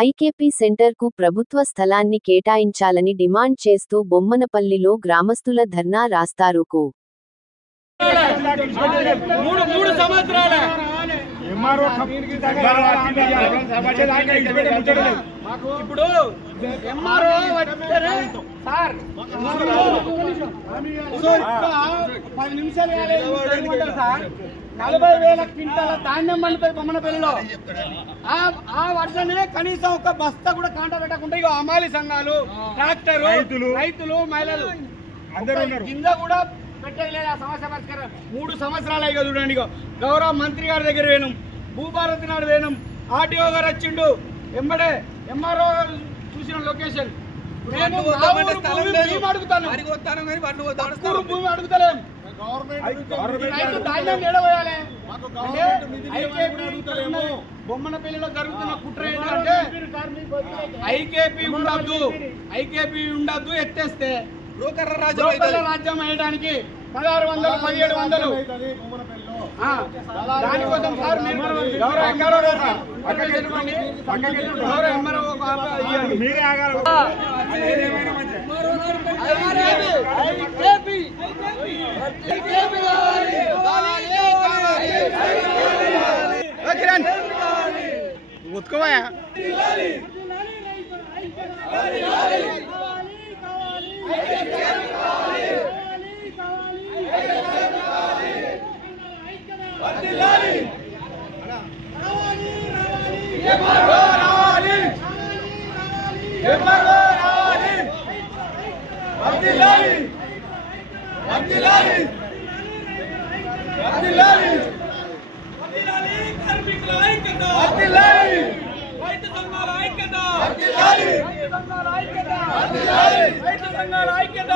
IKP సెంటర్కు ప్రభుత్వ స్థలాన్ని కేటాయించాలని డిమాండ్ చేస్తూ బొమ్మనపల్లిలో గ్రామస్తుల ధర్నా రాస్తారోకో. ఇప్పుడు ఎంఆర్ఓ వచ్చారే సార్ 10 నిమిషాలు సార్ 40,000 క్వింటాల ధాన్యం పండుతుంది బొమ్మనపల్లిలో. ఆ వర్షనే కనీసం ఒక బస్తా కూడా కాంట పెట్టకుండా ఇక అమాలి సంఘాలు, ట్రాక్టర్ రైతులు, మహిళలు కింద కూడా పెట్టలేదు. ఆ సమస్య పరిష్కారం 3 సంవత్సరాలు ఇక చూడండి. ఇక గౌరవ మంత్రి గారి దగ్గర వేణం, భూభారతి నాడు వేణం, ఆర్టీఓ గారు వచ్చిండు, ఎంబడే ఎంఆర్ఓ చూసిన లొకేషన్ భూమి అడుగుతలేం. ధాన్యం ఏడవేయాలి. బొమ్మనపల్లిలో జరుగుతున్న కుట్ర ఏంటంటే ఐకేపీ ఉండద్దు, ఎత్తేస్తే రాజ్యం వేయడానికి 1600 1700 దానికోసం సార్ ఉత్కోవయా ఐక్యత